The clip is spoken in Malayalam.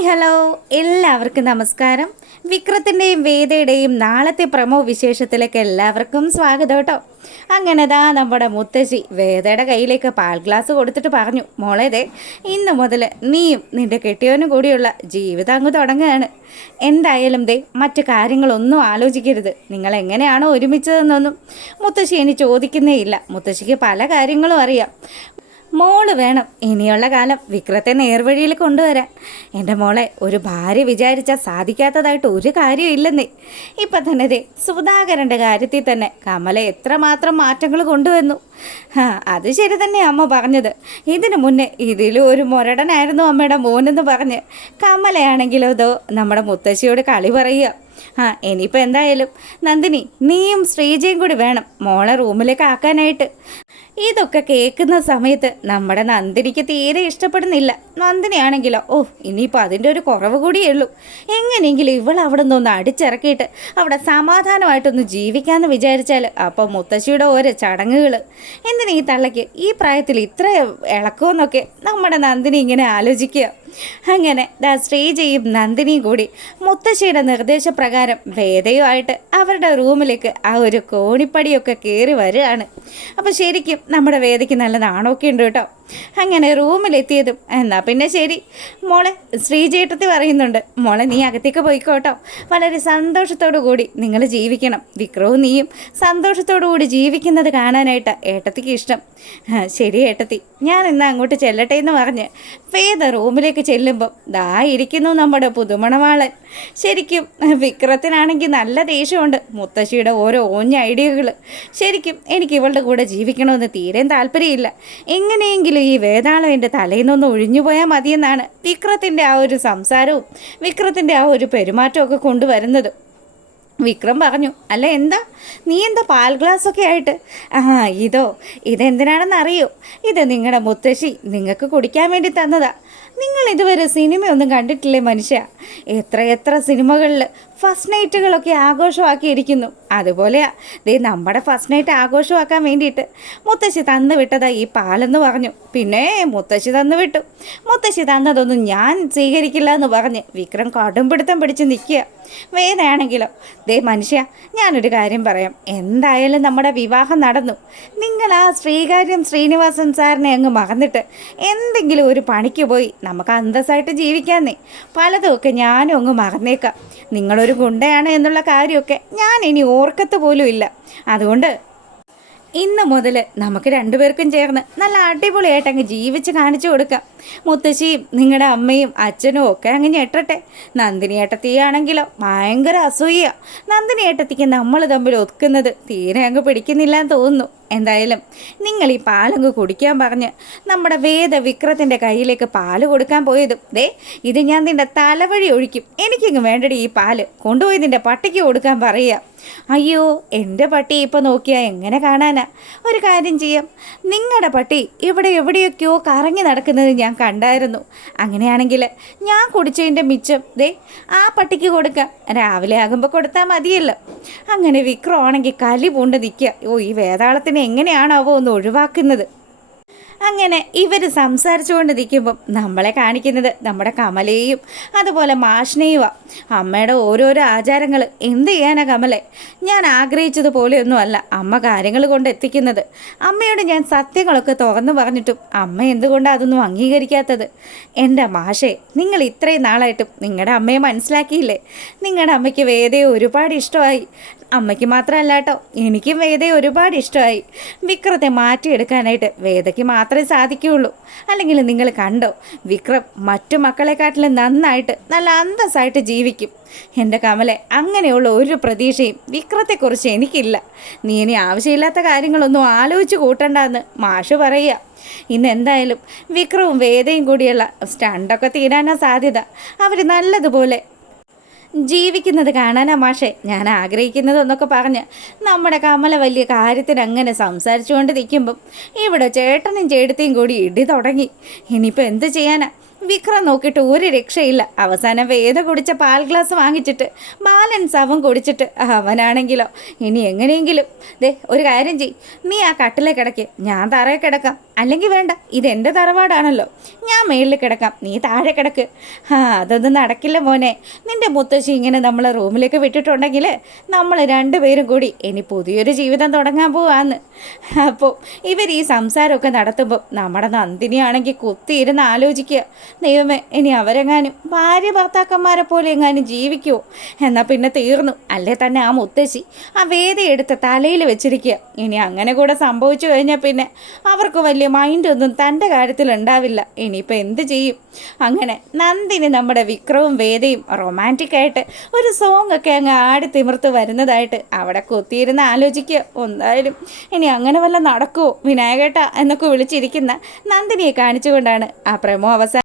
ഹായ് ഹലോ എല്ലാവർക്കും നമസ്കാരം. വിക്രത്തിൻ്റെയും വേദയുടെയും നാളത്തെ പ്രമോ വിശേഷത്തിലേക്ക് എല്ലാവർക്കും സ്വാഗതം കേട്ടോ. അങ്ങനെ നമ്മുടെ മുത്തശ്ശി വേദയുടെ കയ്യിലേക്ക് പാൽ ഗ്ലാസ് കൊടുത്തിട്ട് പറഞ്ഞു, മോളേതേ ഇന്ന് മുതൽ നീയും നിൻ്റെ കെട്ടിയവനും കൂടിയുള്ള ജീവിതം അങ്ങ് തുടങ്ങുകയാണ്. എന്തായാലും മറ്റു കാര്യങ്ങളൊന്നും ആലോചിക്കരുത്. നിങ്ങൾ എങ്ങനെയാണോ ഒരുമിച്ചതെന്നൊന്നും മുത്തശ്ശി ഇനി ചോദിക്കുന്നേ ഇല്ല. മുത്തശ്ശിക്ക് പല കാര്യങ്ങളും അറിയാം. മോള് വേണം ഇനിയുള്ള കാലം വിക്രത്തെ നേർവഴിയിൽ കൊണ്ടുവരാൻ. എൻ്റെ മോളെ ഒരു ഭാര്യ വിചാരിച്ചാൽ സാധിക്കാത്തതായിട്ട് ഒരു കാര്യവും ഇല്ലെന്നേ. ഇപ്പം തന്നെ സുധാകരൻ്റെ കാര്യത്തിൽ തന്നെ കമല എത്രമാത്രം മാറ്റങ്ങൾ കൊണ്ടുവന്നു. അത് ശരി തന്നെ അമ്മ പറഞ്ഞത്. ഇതിനു മുന്നേ ഇതിലും ഒരു മുരടനായിരുന്നു അമ്മയുടെ മോനെന്ന് പറഞ്ഞ് കമലയാണെങ്കിലോ നമ്മുടെ മുത്തശ്ശിയോട് കളി പറയുക. ഇനിയിപ്പോൾ എന്തായാലും നന്ദിനി നീയും ശ്രീജയും കൂടി വേണം മോളെ റൂമിലേക്ക് ആക്കാനായിട്ട്. ഇതൊക്കെ കേൾക്കുന്ന സമയത്ത് നമ്മുടെ നന്ദിനിക്ക് തീരെ ഇഷ്ടപ്പെടുന്നില്ല. നന്ദിനിയാണെങ്കിലോ ഇനിയിപ്പോൾ അതിൻ്റെ ഒരു കുറവ് കൂടിയേ ഉള്ളൂ. എങ്ങനെയെങ്കിലും ഇവൾ അവിടെ നിന്നൊന്ന് അടിച്ചിറക്കിയിട്ട് അവിടെ സമാധാനമായിട്ടൊന്ന് ജീവിക്കാമെന്ന് വിചാരിച്ചാൽ അപ്പോൾ മുത്തശ്ശിയുടെ ഓരോ ചടങ്ങുകൾ എന്തിനാ ഈ തള്ളയ്ക്ക് ഈ പ്രായത്തിൽ ഇത്ര ഇളക്കുമെന്നൊക്കെ നമ്മുടെ നന്ദിനി ഇങ്ങനെ ആലോചിക്കുക. അങ്ങനെ ശ്രീജയും നന്ദിനിയും കൂടി മുത്തശ്ശിയുടെ നിർദ്ദേശപ്രകാരം വേദയുമായിട്ട് അവരുടെ റൂമിലേക്ക് ആ ഒരു കോണിപ്പടിയൊക്കെ കയറി വരികയാണ്. അപ്പോൾ ശരിക്കും നമ്മുടെ വേദയ്ക്ക് നല്ല നാണമൊക്കെ ഉണ്ട് കേട്ടോ. അങ്ങനെ റൂമിലെത്തിയതും എന്നാൽ പിന്നെ ശരി മോളെ ശ്രീജേട്ടത്തി പറയുന്നുണ്ട്, മോളെ നീ അകത്തേക്ക് പോയിക്കോട്ടോ. വളരെ സന്തോഷത്തോടു കൂടി നിങ്ങൾ ജീവിക്കണം. വിക്രവും നീയും സന്തോഷത്തോടു കൂടി ജീവിക്കുന്നത് കാണാനായിട്ട് ഏട്ടത്തിക്ക് ഇഷ്ടം. ശരി ഏട്ടത്തി, ഞാൻ ഇന്ന് അങ്ങോട്ട് ചെല്ലട്ടെ എന്ന് പറഞ്ഞ് വേദ റൂമിലേക്ക് ചെല്ലുമ്പം ഇരിക്കുന്നു നമ്മുടെ പുതുമണവാളൻ. ശരിക്കും വിക്രത്തിനാണെങ്കിൽ നല്ല ദേഷ്യമുണ്ട്. മുത്തശ്ശിയുടെ ഓരോ ഓഞ്ഞ ഐഡിയകൾ. ശരിക്കും എനിക്ക് ഇവളുടെ കൂടെ ജീവിക്കണമെന്ന് തീരെ താല്പര്യമില്ല. എങ്ങനെയെങ്കിലും ഈ വേതാളം എൻ്റെ തലയിൽ നിന്നൊന്ന് ഒഴിഞ്ഞു പോയാൽ മതിയെന്നാണ് വിക്രത്തിൻ്റെ ആ ഒരു സംസാരവും വിക്രത്തിൻ്റെ ആ ഒരു പെരുമാറ്റമൊക്കെ കൊണ്ടുവരുന്നത്. വിക്രം പറഞ്ഞു, അല്ല എന്താ നീ എന്താ പാൽ ഗ്ലാസ്സൊക്കെ ആയിട്ട്? ഇതെന്തിനാണെന്നറിയോ? ഇത് നിങ്ങളുടെ മുത്തശ്ശി നിങ്ങൾക്ക് കുടിക്കാൻ വേണ്ടി തന്നതാ. നിങ്ങൾ ഇതുവരെ സിനിമയൊന്നും കണ്ടിട്ടില്ലേ മനുഷ്യ? എത്ര സിനിമകളിൽ ഫസ്റ്റ് നൈറ്റുകളൊക്കെ ആഘോഷമാക്കിയിരിക്കുന്നു. അതുപോലെയാ നമ്മുടെ ഫസ്റ്റ് നൈറ്റ് ആഘോഷമാക്കാൻ വേണ്ടിയിട്ട് മുത്തശ്ശി തന്നു വിട്ടതാ ഈ പാലെന്ന് പറഞ്ഞു. പിന്നെ മുത്തശ്ശി തന്നു വിട്ടു. മുത്തശ്ശി തന്നതൊന്നും ഞാൻ സ്വീകരിക്കില്ല എന്ന് പറഞ്ഞ് വിക്രം കടുംപിടുത്തം പിടിച്ച് നിൽക്കുക. വേദയാണെങ്കിലോ മനുഷ്യ ഞാനൊരു കാര്യം പറയാം. എന്തായാലും നമ്മുടെ വിവാഹം നടന്നു. നിങ്ങൾ ആ ശ്രീകാര്യം ശ്രീനിവാസൻ സാറിനെ അങ്ങ് മറന്നിട്ട് എന്തെങ്കിലും ഒരു പണിക്ക് പോയി നമുക്ക് അന്തസ്സായിട്ട് ജീവിക്കാന്നേ. പലതുമൊക്കെ ഞാനും അങ്ങ് മറന്നേക്കാം. നിങ്ങളൊരു ഗുണ്ടയാണ് എന്നുള്ള കാര്യമൊക്കെ ഞാൻ ഇനി ഓർക്കത്ത് പോലും ഇല്ല. അതുകൊണ്ട് ഇന്ന് മുതൽ നമുക്ക് രണ്ടുപേർക്കും ചേർന്ന് നല്ല അടിപൊളിയായിട്ട് അങ്ങ് ജീവിച്ച് കാണിച്ചു കൊടുക്കാം. മുത്തശ്ശിയും നിങ്ങളുടെ അമ്മയും അച്ഛനും ഒക്കെ അങ്ങ് ഞെട്ടട്ടെ. നന്ദിനി ഏട്ടത്തിയാണെങ്കിലോ ഭയങ്കര അസൂയ. നന്ദിനി ഏട്ടത്തിക്ക് നമ്മൾ തമ്മിൽ ഒതുക്കുന്നത് തീരെ അങ്ങ് പിടിക്കുന്നില്ല എന്ന് തോന്നുന്നു. എന്തായാലും നിങ്ങൾ ഈ പാലങ്ങ് കുടിക്കാൻ പറഞ്ഞ് നമ്മുടെ വേദ വിക്രത്തിൻ്റെ കയ്യിലേക്ക് പാല് കൊടുക്കാൻ പോയതും ഇത് ഞാൻ നിൻ്റെ തലവഴി ഒഴിക്കും. എനിക്കിങ്ങ് വേണ്ടടി ഈ പാല്. കൊണ്ടുപോയി നിൻ്റെ പട്ടിക്ക് കൊടുക്കാൻ പറയുക. അയ്യോ എൻ്റെ പട്ടി ഇപ്പോൾ നോക്കിയാൽ എങ്ങനെ കാണാനാ? ഒരു കാര്യം ചെയ്യാം, നിങ്ങളുടെ പട്ടി ഇവിടെ എവിടെയൊക്കെയോ കറങ്ങി നടക്കുന്നത് ഞാൻ കണ്ടായിരുന്നു. അങ്ങനെയാണെങ്കിൽ ഞാൻ കുടിച്ചതിൻ്റെ മിച്ചം ആ പട്ടിക്ക് കൊടുക്കാം. രാവിലെ ആകുമ്പോൾ കൊടുത്താൽ മതിയല്ലോ. അങ്ങനെ വിക്രമാണെങ്കിൽ കലി പൂണ്ട് നിൽക്കുക. ഈ വേതാളത്തിന് എങ്ങനെയാണാവോ ഒന്ന് ഒഴിവാക്കുന്നത്? അങ്ങനെ ഇവർ സംസാരിച്ചുകൊണ്ടിരിക്കുമ്പം നമ്മളെ കാണിക്കുന്നത് നമ്മുടെ കമലയെയും അതുപോലെ മാഷിനെയുമാണ്. അമ്മയുടെ ഓരോരോ ആചാരങ്ങൾ എന്ത് ചെയ്യാനാ കമലെ? ഞാൻ ആഗ്രഹിച്ചതുപോലെയൊന്നുമല്ല അമ്മ കാര്യങ്ങൾ കൊണ്ട് എത്തിക്കുന്നത്. അമ്മയോട് ഞാൻ സത്യങ്ങളൊക്കെ തുറന്നു പറഞ്ഞിട്ടും അമ്മ എന്തുകൊണ്ടാണ് അതൊന്നും അംഗീകരിക്കാത്തത്? എൻ്റെ മാഷേ, നിങ്ങൾ ഇത്രയും നാളായിട്ടും നിങ്ങളുടെ അമ്മയെ മനസ്സിലാക്കിയില്ലേ? നിങ്ങളുടെ അമ്മയ്ക്ക് വേദയെ ഒരുപാട് ഇഷ്ടമായി. അമ്മയ്ക്ക് മാത്രമല്ല കേട്ടോ, എനിക്കും വേദയെ ഒരുപാട് ഇഷ്ടമായി. വിക്രത്തെ മാറ്റിയെടുക്കാനായിട്ട് വേദയ്ക്ക് മാത്രമേ സാധിക്കുകയുള്ളൂ. അല്ലെങ്കിൽ നിങ്ങൾ കണ്ടോ, വിക്രം മറ്റു മക്കളെക്കാട്ടിലും നന്നായിട്ട് നല്ല അന്തസ്സായിട്ട് ജീവിക്കും. എൻ്റെ കമലെ, അങ്ങനെയുള്ള ഒരു പ്രതീക്ഷയും വിക്രത്തെക്കുറിച്ച് എനിക്കില്ല. നീ ഇനി ആവശ്യമില്ലാത്ത കാര്യങ്ങളൊന്നും ആലോചിച്ച് കൂട്ടണ്ടെന്ന് മാഷ് പറയുക. ഇന്ന് എന്തായാലും വിക്രവും വേദയും കൂടിയുള്ള സ്റ്റണ്ടൊക്കെ തീരാനാ സാധ്യത. അവർ നല്ലതുപോലെ ജീവിക്കുന്നത് കാണാനാ മാഷേ ഞാൻ ആഗ്രഹിക്കുന്നതെന്നൊക്കെ പറഞ്ഞ് നമ്മുടെ കമല വലിയ കാര്യത്തിന് അങ്ങനെ സംസാരിച്ചുകൊണ്ട് നിൽക്കുമ്പം ഇവിടെ ചേട്ടനും ചേട്ടത്തെയും കൂടി ഇടി തുടങ്ങി. ഇനിയിപ്പോൾ എന്ത് ചെയ്യാനാ? വിക്രം നോക്കിയിട്ട് ഒരു രക്ഷയില്ല. അവസാനം വേദ കുടിച്ച പാൽ ഗ്ലാസ് വാങ്ങിച്ചിട്ട് ബാലൻസ് അവൻ കുടിച്ചിട്ട് അവനാണെങ്കിലോ ഇനി എങ്ങനെയെങ്കിലും ഒരു കാര്യം ചെയ്, നീ ആ കട്ടിലെ കിടക്ക്, ഞാൻ തറയെ കിടക്കാം. അല്ലെങ്കിൽ വേണ്ട, ഇതെൻ്റെ തറവാടാണല്ലോ, ഞാൻ മേളിൽ കിടക്കാം, നീ താഴെ കിടക്ക്. അതൊന്നും നടക്കില്ല മോനെ. നിൻ്റെ മുത്തശ്ശി ഇങ്ങനെ നമ്മളെ റൂമിലേക്ക് വിട്ടിട്ടുണ്ടെങ്കിൽ നമ്മൾ രണ്ടുപേരും കൂടി ഇനി പുതിയൊരു ജീവിതം തുടങ്ങാൻ പോവാന്ന്. അപ്പോൾ ഇവർ ഈ സംസാരമൊക്കെ നടത്തുമ്പോൾ നമ്മുടെ നന്ദിനിയാണെങ്കിൽ കുത്തിയിരുന്ന് ആലോചിക്കുക, ദൈവമേ, ഇനി അവരെങ്ങാനും ഭാര്യ ഭർത്താക്കന്മാരെ പോലെ എങ്ങാനും ജീവിക്കുമോ? എന്നാൽ പിന്നെ തീർന്നു. അല്ലേ തന്നെ ആ മുത്തശ്ശി ആ വേദി എടുത്ത് തലയിൽ വെച്ചിരിക്കുക. ഇനി അങ്ങനെ കൂടെ സംഭവിച്ചു കഴിഞ്ഞാൽ പിന്നെ അവർക്ക് വലിയ മൈൻഡൊന്നും തൻ്റെ കാര്യത്തിൽ ഉണ്ടാവില്ല. ഇനിയിപ്പോൾ എന്ത് ചെയ്യും? അങ്ങനെ നന്ദിനി നമ്മുടെ വിക്രവും വേദയും റൊമാൻറ്റിക്കായിട്ട് ഒരു സോങ് ഒക്കെ അങ്ങ് ആടി തിമിർത്ത് വരുന്നതായിട്ട് അവിടെ കുത്തിയിരുന്ന് ആലോചിക്കുക. എന്തായാലും ഇനി അങ്ങനെ വല്ല നടക്കുമോ വിനായകേട്ട എന്നൊക്കെ വിളിച്ചിരിക്കുന്ന നന്ദിനിയെ കാണിച്ചുകൊണ്ടാണ് ആ പ്രമോ അവസാനം